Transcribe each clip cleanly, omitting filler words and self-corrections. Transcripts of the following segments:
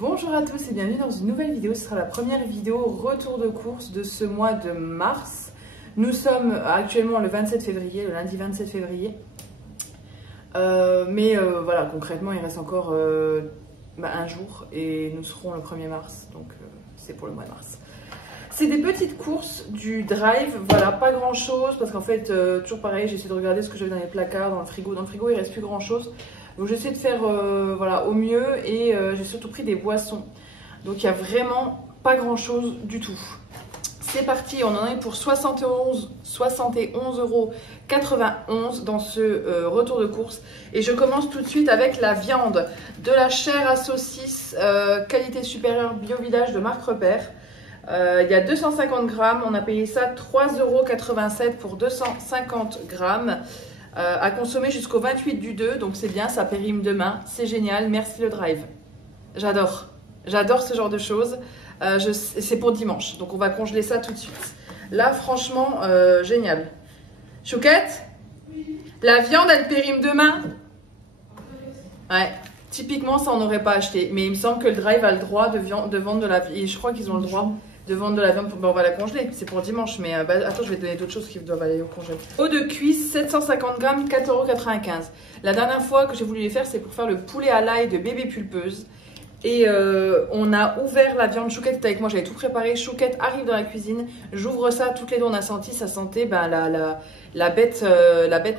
Bonjour à tous et bienvenue dans une nouvelle vidéo. Ce sera la première vidéo retour de course de ce mois de mars. Nous sommes actuellement le 27 février, le lundi 27 février. Voilà, concrètement il reste encore un jour et nous serons le 1er mars, donc c'est pour le mois de mars. C'est des petites courses du drive, voilà, pas grand chose parce qu'en fait, toujours pareil, j'essaie de regarder ce que j'avais dans les placards, dans le frigo. Dans le frigo il reste plus grand chose. Donc j'essaie de faire voilà, au mieux et j'ai surtout pris des boissons. Donc il n'y a vraiment pas grand chose du tout. C'est parti, on en est pour 71,91 € dans ce retour de course. Et je commence tout de suite avec la viande. De la chair à saucisse qualité supérieure bio-village de marque Repère. Il y a 250 grammes, on a payé ça 3,87 € pour 250 grammes. À consommer jusqu'au 28 du 2, donc c'est bien, ça périme demain, c'est génial, merci le drive. J'adore ce genre de choses, c'est pour dimanche, donc on va congeler ça tout de suite. Là franchement, génial. Chouquette, la viande elle périme demain? Ouais, typiquement ça on n'aurait pas acheté, mais il me semble que le drive a le droit de vendre de la viande, et je crois qu'ils ont le droit de vendre de la viande, on va la congeler, c'est pour dimanche, mais attends, je vais te donner d'autres choses qui doivent aller au congèle. Eau de cuisse, 750 grammes, 4,95 €. La dernière fois que j'ai voulu les faire, c'est pour faire le poulet à l'ail de bébé pulpeuse. Et on a ouvert la viande. Chouquette était avec moi, j'avais tout préparé. Chouquette arrive dans la cuisine, j'ouvre ça, toutes les deux on a senti, ça sentait la bête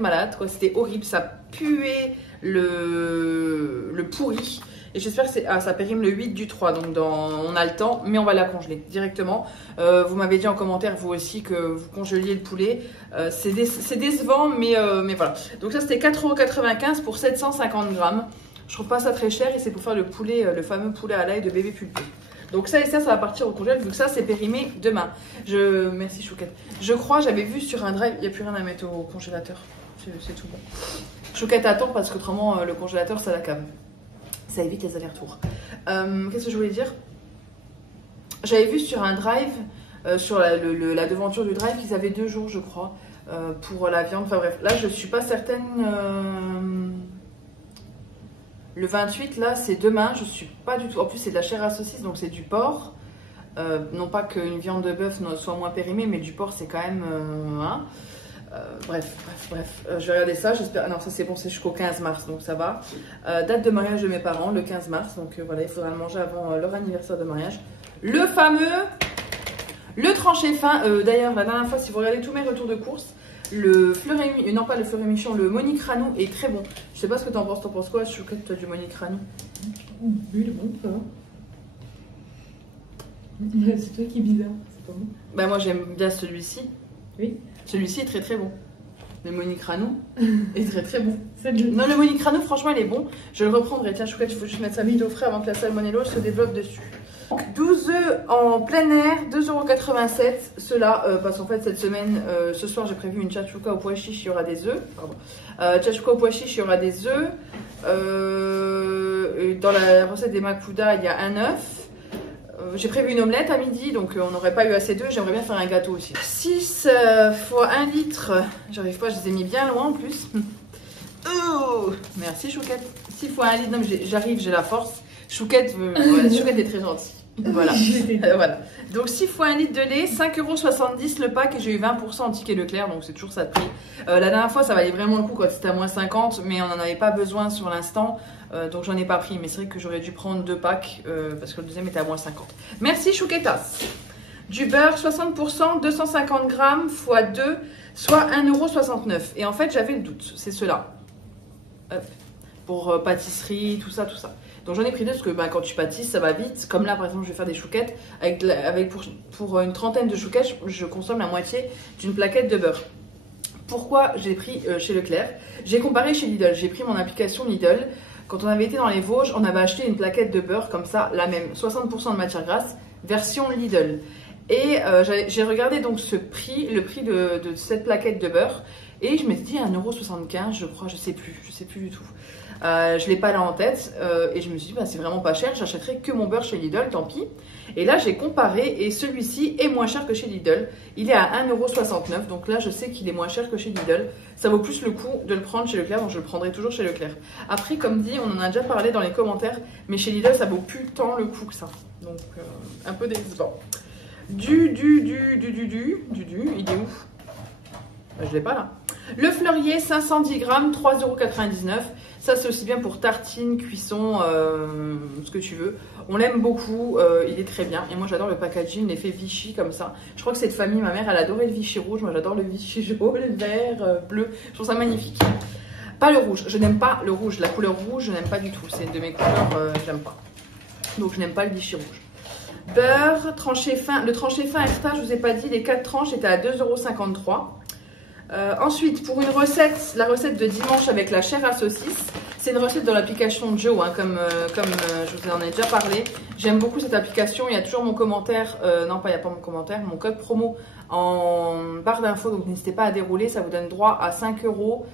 malade, quoi. C'était horrible, ça puait le pourri. Et j'espère que ça périme le 8 du 3, donc on a le temps, mais on va la congeler directement. Vous m'avez dit en commentaire, vous aussi, que vous congeliez le poulet. C'est décevant, mais voilà. Donc ça, c'était 4,95 € pour 750 grammes. Je trouve pas ça très cher, et c'est pour faire le poulet, le fameux poulet à l'ail de bébé pulpeux. Donc ça et ça va partir au congèle, vu que ça, c'est périmé demain. Merci Chouquette. Je crois, j'avais vu sur un drive, il n'y a plus rien à mettre au congélateur. C'est tout bon. Chouquette attend, parce qu'autrement, le congélateur, ça la cave. Ça évite les allers-retours. Qu'est-ce que je voulais dire? J'avais vu sur un drive, sur la devanture du drive, qu'ils avaient 2 jours, je crois, pour la viande. Enfin bref, là, je suis pas certaine. Le 28, là, c'est demain. Je suis pas du tout. En plus, c'est de la chair à saucisse, donc c'est du porc. Non pas qu'une viande de bœuf soit moins périmée, mais du porc, c'est quand même. Hein. Bref. Je vais regarder ça, j'espère. Non, ça c'est bon, c'est jusqu'au 15 mars, donc ça va. Date de mariage de mes parents, le 15 mars, donc voilà, il faudra le manger avant leur anniversaire de mariage. Le fameux, le tranché fin. D'ailleurs, la dernière fois, si vous regardez tous mes retours de course, le fleuret, non pas le fleuret michon, le Monique Ranou est très bon. Je sais pas ce que t'en penses. T'en penses quoi, Chouquette, toi, du Monique Ranou? Oui, il est bon, ça va. C'est toi qui es bizarre, c'est pas bon. Bah, moi, j'aime bien celui-ci. Oui. Celui-ci est très très bon. Le Monique Ranou est très très bon. Salut. Non, le Monique Ranou, franchement, il est bon. Je le reprendrai. Tiens, Chouquette, il faut juste mettre ça vite au frais avant que la salmonellose se développe dessus. Donc, 12 œufs en plein air, 2,87 €. Ceux-là, parce qu'en fait, cette semaine, ce soir, j'ai prévu une tchatchouka au pois chiche, il y aura des œufs. Pardon. Tchatchouka au pois chiche, il y aura des œufs. Dans la recette des Makuda, il y a un œuf. J'ai prévu une omelette à midi, donc on n'aurait pas eu assez d'œufs. J'aimerais bien faire un gâteau aussi. 6 fois 1 litre. J'arrive pas, je les ai mis bien loin en plus. Oh, merci Chouquette. 6 fois 1 litre, non mais j'arrive, j'ai la force. Chouquette, voilà, Chouquette est très gentille. Voilà. Voilà. Donc 6 fois 1 litre de lait, 5,70 € le pack, et j'ai eu 20% en ticket Leclerc, donc c'est toujours ça de prix. La dernière fois, ça valait vraiment le coup quand c'était à moins 50, mais on n'en avait pas besoin sur l'instant. Donc j'en ai pas pris, mais c'est vrai que j'aurais dû prendre 2 packs parce que le deuxième était à moins 50. Merci Chouquettas. Du beurre 60%, 250 grammes x 2, soit 1,69 €. Et en fait j'avais le doute, c'est cela. Pour pâtisserie, tout ça. Donc j'en ai pris 2 parce que quand tu pâtisses ça va vite. Comme là par exemple je vais faire des chouquettes. Pour une trentaine de chouquettes je consomme la moitié d'une plaquette de beurre. Pourquoi j'ai pris chez Leclerc? J'ai comparé chez Lidl, j'ai pris mon application Lidl. Quand on avait été dans les Vosges, on avait acheté une plaquette de beurre comme ça, la même, 60% de matière grasse, version Lidl. Et j'ai regardé donc le prix de cette plaquette de beurre, et je m'étais dit 1,75 € je crois, je sais plus du tout. Je l'ai pas là en tête et je me suis dit bah, c'est vraiment pas cher, j'achèterai que mon beurre chez Lidl, tant pis. Et là j'ai comparé et celui-ci est moins cher que chez Lidl. Il est à 1,69 €, donc là je sais qu'il est moins cher que chez Lidl. Ça vaut plus le coup de le prendre chez Leclerc, donc je le prendrai toujours chez Leclerc. Après comme dit, on en a déjà parlé dans les commentaires, mais chez Lidl ça vaut plus tant le coup que ça. Donc un peu décevant. Il est où? Je l'ai pas là. Le Fleurier, 510 grammes, 3,99 €. Ça, c'est aussi bien pour tartines, cuisson, ce que tu veux. On l'aime beaucoup, il est très bien. Et moi, j'adore le packaging, l'effet Vichy comme ça. Je crois que cette famille, ma mère, elle adorait le Vichy rouge. Moi, j'adore le Vichy jaune, le vert, bleu. Je trouve ça magnifique. Pas le rouge. Je n'aime pas le rouge. La couleur rouge, je n'aime pas du tout. C'est une de mes couleurs, j'aime pas. Donc, je n'aime pas le Vichy rouge. Beurre, tranché fin. Le tranché fin extra, je vous ai pas dit, les 4 tranches étaient à 2,53 €. Ensuite, pour une recette, la recette de dimanche avec la chair à saucisse, c'est une recette dans l'application Joe, hein, comme je vous en ai déjà parlé. J'aime beaucoup cette application, il y a toujours mon commentaire, non pas il n'y a pas mon commentaire, mon code promo en barre d'infos, donc n'hésitez pas à dérouler, ça vous donne droit à 5 €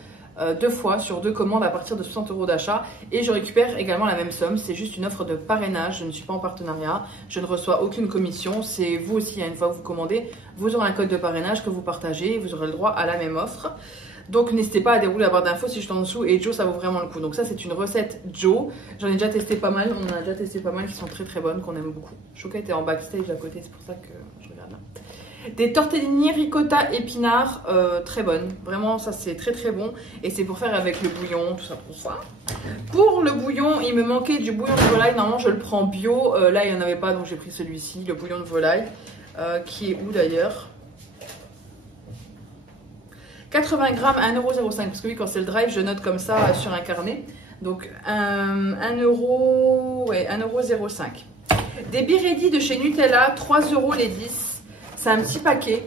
2 fois sur 2 commandes à partir de 60 € d'achat. Et je récupère également la même somme, c'est juste une offre de parrainage, je ne suis pas en partenariat, je ne reçois aucune commission, c'est vous aussi, une fois que vous commandez, vous aurez un code de parrainage que vous partagez et vous aurez le droit à la même offre. Donc n'hésitez pas à dérouler la barre d'infos si je suis en dessous, et Joe ça vaut vraiment le coup. Donc ça c'est une recette Joe, j'en ai déjà testé pas mal, on en a déjà testé pas mal qui sont très très bonnes, qu'on aime beaucoup. Choca était en backstage à côté, c'est pour ça que je regarde là. Des tortellini ricotta épinards, très bonnes. Vraiment, ça c'est très très bon. Et c'est pour faire avec le bouillon, tout ça pour ça. Pour le bouillon, il me manquait du bouillon de volaille. Normalement, je le prends bio. Là, il n'y en avait pas, donc j'ai pris celui-ci, le bouillon de volaille. Qui est où d'ailleurs? 80 grammes, 1,05 €. Parce que oui, quand c'est le drive, je note comme ça sur un carnet. Donc 1,05 €. Des Biredi de chez Nutella, 3 € les 10. C'est un petit paquet.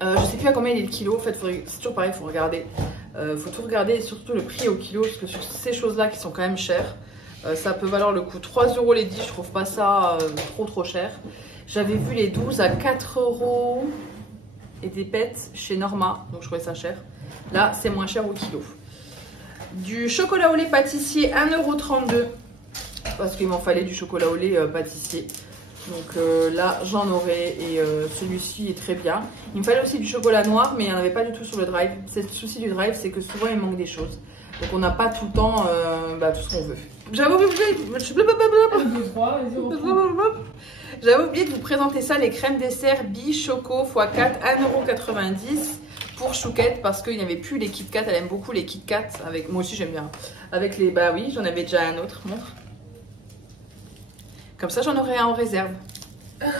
Je sais plus à combien il est le kilo. En fait, c'est toujours pareil, il faut regarder. Faut tout regarder, et surtout le prix au kilo, parce que sur ces choses-là qui sont quand même chères, ça peut valoir le coup. 3 € les 10, je trouve pas ça trop cher. J'avais vu les 12 à 4 € et des pètes chez Norma, donc je trouvais ça cher. Là, c'est moins cher au kilo. Du chocolat au lait pâtissier, 1,32 €, parce qu'il m'en fallait du chocolat au lait pâtissier. Donc là j'en aurai, et celui-ci est très bien. Il me fallait aussi du chocolat noir, mais il n'y en avait pas du tout sur le drive. C'est le souci du drive, c'est que souvent il manque des choses. Donc on n'a pas tout le temps tout ce qu'on veut. J'avais oublié de vous présenter ça, les crèmes dessert Bi Choco x4, 1,90 € pour Chouquette, parce qu'il n'y avait plus les Kit Kat. Elle aime beaucoup les Kit Kat. Avec... Moi aussi j'aime bien. Avec les... Bah oui, j'en avais déjà un autre. Montre. Comme ça, j'en aurai un en réserve.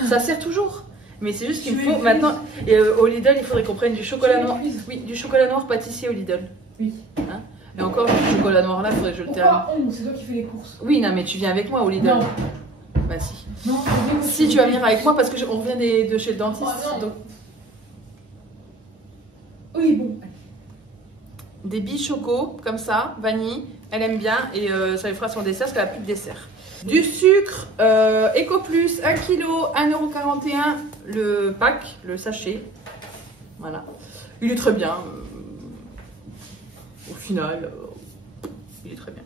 Ça sert toujours. Mais c'est juste qu'il faut maintenant... Et au Lidl, il faudrait qu'on prenne du chocolat noir. Oui, du chocolat noir pâtissier au Lidl. Oui. Hein? Et encore, du chocolat noir là, il faudrait que je le termine. C'est toi qui fais les courses. Oui, non, mais tu viens avec moi au Lidl. Non. Bah si. Non, si tu vas venir avec moi, parce que on revient de chez le dentiste. Oh, donc... Oui, bon. Des billes choco, comme ça, vanille. Elle aime bien, et ça lui fera son dessert, parce qu'elle n'a plus de dessert. Du sucre, Eco Plus, 1 kg, 1,41 € le pack, le sachet. Voilà. Il est très bien. Au final, il est très bien.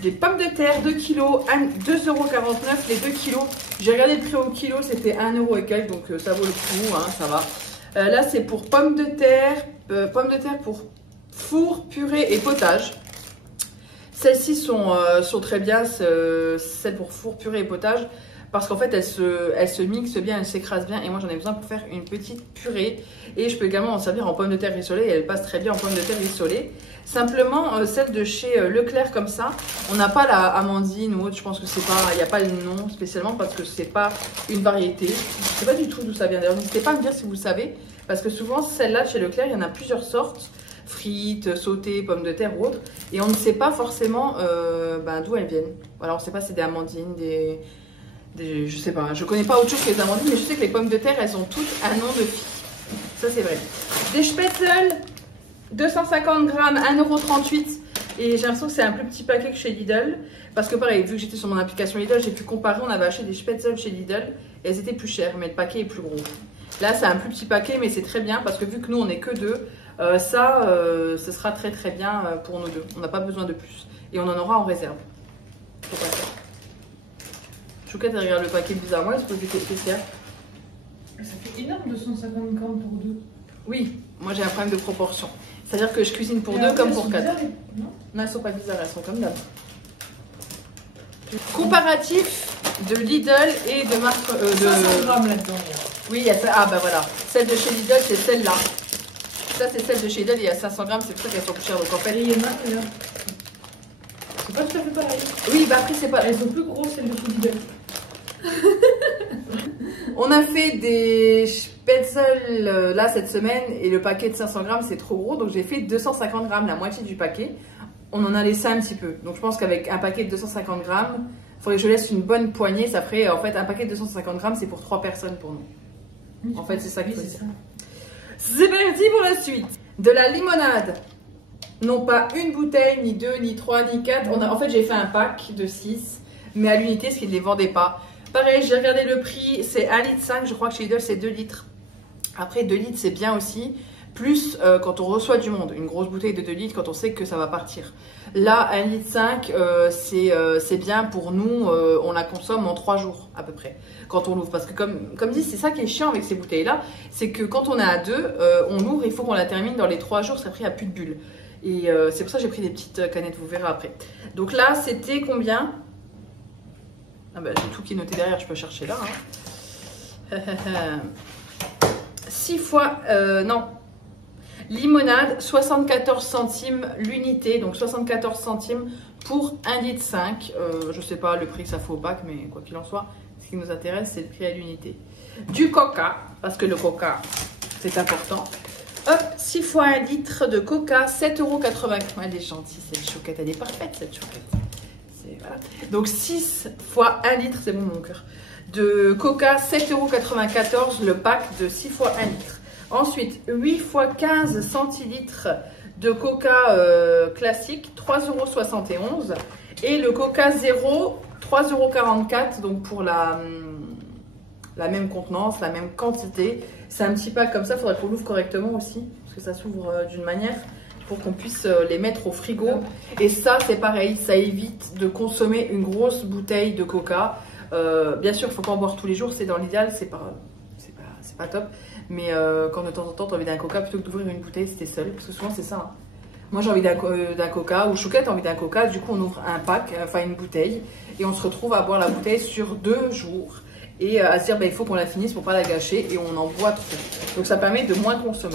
Des pommes de terre, 2 kg, 2,49 € les 2 kg. J'ai regardé le prix au kilo, c'était 1 € et quelques, donc ça vaut le coup, hein, ça va. Là, c'est pour pommes de terre pour four, purée et potage. Celles-ci sont très bien, celles pour four, purée et potage, parce qu'en fait elles se mixent bien, elles s'écrasent bien, et moi j'en ai besoin pour faire une petite purée. Et je peux également en servir en pommes de terre rissolées, et elles passent très bien en pommes de terre rissolées. Simplement, celle de chez Leclerc comme ça, on n'a pas la amandine ou autre, je pense que c'est pas, il n'y a pas le nom spécialement, parce que c'est pas une variété. Je sais pas du tout d'où ça vient d'ailleurs, n'hésitez pas à me dire si vous le savez, parce que souvent celle-là chez Leclerc, il y en a plusieurs sortes. Frites, sautées, pommes de terre ou autres, et on ne sait pas forcément d'où elles viennent. Voilà, on ne sait pas si c'est des amandines, je sais pas, je connais pas autre chose que les amandines, mais je sais que les pommes de terre, elles ont toutes un nom de fille. Ça c'est vrai. Des Spätzle, 250 grammes, 1,38 €, et j'ai l'impression que c'est un plus petit paquet que chez Lidl, parce que pareil, vu que j'étais sur mon application Lidl, j'ai pu comparer, on avait acheté des Spätzle chez Lidl, et elles étaient plus chères, mais le paquet est plus gros. Là, c'est un plus petit paquet, mais c'est très bien, parce que vu que nous, on n'est que deux, Ce sera très très bien pour nous deux. On n'a pas besoin de plus. Et on en aura en réserve. Faut pas faire. Chouquette, elle regarde le paquet bizarrement, elle se pose des questions. Ça fait énorme 250 grammes pour deux. Oui, moi j'ai un problème de proportion. C'est-à-dire que je cuisine pour deux après, comme pour quatre. Non, Non, elles sont pas bizarres, elles sont comme d'hab. Comparatif de Lidl et de marque. 500 grammes là-dedans. Oui, il y a ça. Ah bah voilà. Celle de chez Lidl, c'est celle-là. Ça, c'est celle de chez Lidl, il y a 500 grammes, c'est pour ça qu'elles sont plus chères. Donc en fait. Et il y en a là. C'est pas tout à fait pareil. Oui, bah après, c'est pas. Elles sont plus grosses celles de chez Lidl. On a fait des spätzle là cette semaine et le paquet de 500 grammes c'est trop gros, donc j'ai fait 250 grammes, la moitié du paquet. On en a laissé un petit peu, donc je pense qu'avec un paquet de 250 grammes, il faudrait que je laisse une bonne poignée. Ça ferait en fait un paquet de 250 grammes, c'est pour 3 personnes pour nous. En fait, c'est ça qu'il faut dire. C'est parti pour la suite. De la limonade. Non pas une bouteille, ni deux, ni trois, ni quatre. En fait, j'ai fait un pack de 6, mais à l'unité, parce qu'ils ne les vendaient pas. Pareil, j'ai regardé le prix, c'est 1,5 litre, je crois que chez Lidl c'est 2 litres. Après 2 litres c'est bien aussi, plus quand on reçoit du monde, une grosse bouteille de 2 litres quand on sait que ça va partir. Là 1,5 litre c'est bien pour nous, on la consomme en 3 jours à peu près quand on l'ouvre. Parce que comme dit, c'est ça qui est chiant avec ces bouteilles là, c'est que quand on est à deux, on l'ouvre, il faut qu'on la termine dans les 3 jours, ça après il n'y a plus de bulles. Et c'est pour ça que j'ai pris des petites canettes, vous verrez après. Donc là c'était combien ? Ah bah, j'ai tout qui est noté derrière, je peux chercher là. Hein. 6 fois... non. Limonade, 74 centimes l'unité. Donc 74 centimes pour 1,5 litre. Je sais pas le prix que ça fait au pack, mais quoi qu'il en soit, ce qui nous intéresse, c'est le prix à l'unité. Du coca, parce que le coca, c'est important. Hop, 6 fois 1 litre de coca, 7,80 €. Elle est gentille, cette chouquette. Elle est parfaite, cette chouquette. Voilà. Donc 6 fois 1 litre, c'est bon mon cœur. De coca, 7,94 € le pack de 6 fois 1 litre. Ensuite, 8 fois 15 centilitres de coca classique, 3,71 €. Et le coca zéro, 3,44 €. Donc pour la même contenance, la même quantité. C'est un petit pack comme ça, il faudrait qu'on l'ouvre correctement aussi. Parce que ça s'ouvre d'une manière pour qu'on puisse les mettre au frigo. Et ça, c'est pareil, ça évite de consommer une grosse bouteille de coca. Bien sûr, il ne faut pas en boire tous les jours, c'est dans l'idéal, c'est pas top. Mais quand de temps en temps, tu as envie d'un coca, plutôt que d'ouvrir une bouteille si tu es seul, parce que souvent c'est ça. Hein. Moi, j'ai envie d'un coca, ou Chouquette a envie d'un coca, du coup, on ouvre un pack, enfin une bouteille, et on se retrouve à boire la bouteille sur 2 jours. Et à se dire, bah, il faut qu'on la finisse pour pas la gâcher, et on en boit trop. Donc ça permet de moins consommer.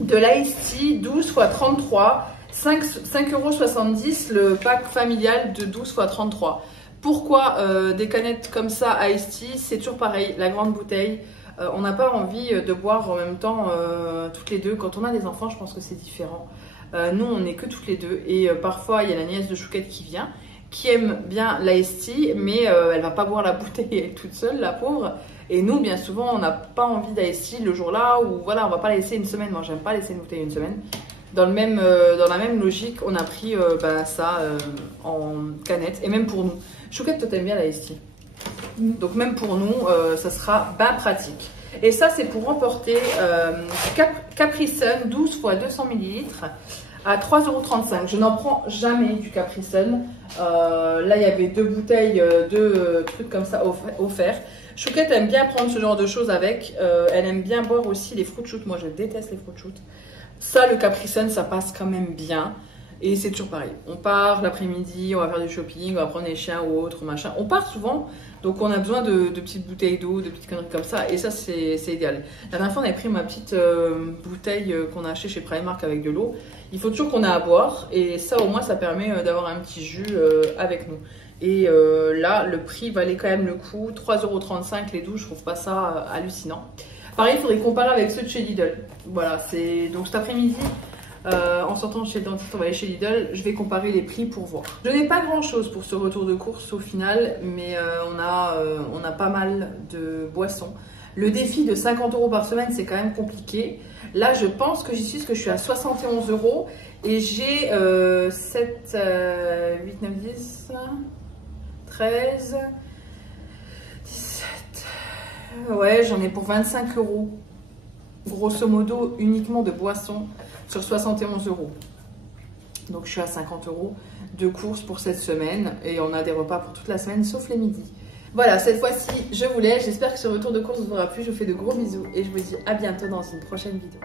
De l'Ice Tea 12 x 33, 5,70 € le pack familial de 12 x 33. Pourquoi des canettes comme ça Ice Tea? C'est toujours pareil, la grande bouteille. On n'a pas envie de boire en même temps toutes les deux. Quand on a des enfants, je pense que c'est différent. Nous, on n'est que toutes les deux. Et parfois, il y a la nièce de Chouquette qui vient, qui aime bien l'Ice Tea, mais elle va pas boire la bouteille toute seule, la pauvre. Et nous, bien souvent, on n'a pas envie d'Ice Tea le jour-là, ou voilà, on va pas la laisser une semaine. Moi, j'aime pas laisser une bouteille une semaine. Dans la même logique, on a pris ça en canette, et même pour nous. Chouquette, toi, t'aimes bien l'Ice Tea. Donc même pour nous, ça sera bien pratique. Et ça, c'est pour emporter Capri Sun 12 x 200 ml à 3,35 €. Je n'en prends jamais du Capri Sun. Là, il y avait 2 bouteilles, 2 trucs comme ça offerts. Chouquette aime bien prendre ce genre de choses avec. Elle aime bien boire aussi les fruit shoots. Moi, je déteste les fruit shoots. Ça, le Capri Sun, ça passe quand même bien. Et c'est toujours pareil. On part l'après-midi, on va faire du shopping, on va prendre les chiens ou autre, machin. On part souvent, donc on a besoin de petites bouteilles d'eau, de petites conneries comme ça. Et ça, c'est idéal. La dernière fois, on avait pris ma petite bouteille qu'on a achetée chez Primark avec de l'eau. Il faut toujours qu'on ait à boire. Et ça, au moins, ça permet d'avoir un petit jus avec nous. Et là, le prix valait quand même le coup. 3,35 € les 12, je trouve pas ça hallucinant. Pareil, il faudrait comparer avec ceux de chez Lidl. Voilà, c'est donc cet après-midi. En sortant chez le dentiste, on va aller chez Lidl. Je vais comparer les prix pour voir. Je n'ai pas grand chose pour ce retour de course au final, mais on a pas mal de boissons. Le défi de 50 € par semaine, c'est quand même compliqué. Là, je pense que j'y suis parce que je suis à 71 € et j'ai 7, 8, 9, 10, 13, 17. Ouais, j'en ai pour 25 €. grosso modo uniquement de boissons sur 71 €. Donc je suis à 50 € de courses pour cette semaine et on a des repas pour toute la semaine sauf les midis. Voilà, cette fois-ci je vous laisse, j'espère que ce retour de course vous aura plu, je vous fais de gros bisous et je vous dis à bientôt dans une prochaine vidéo.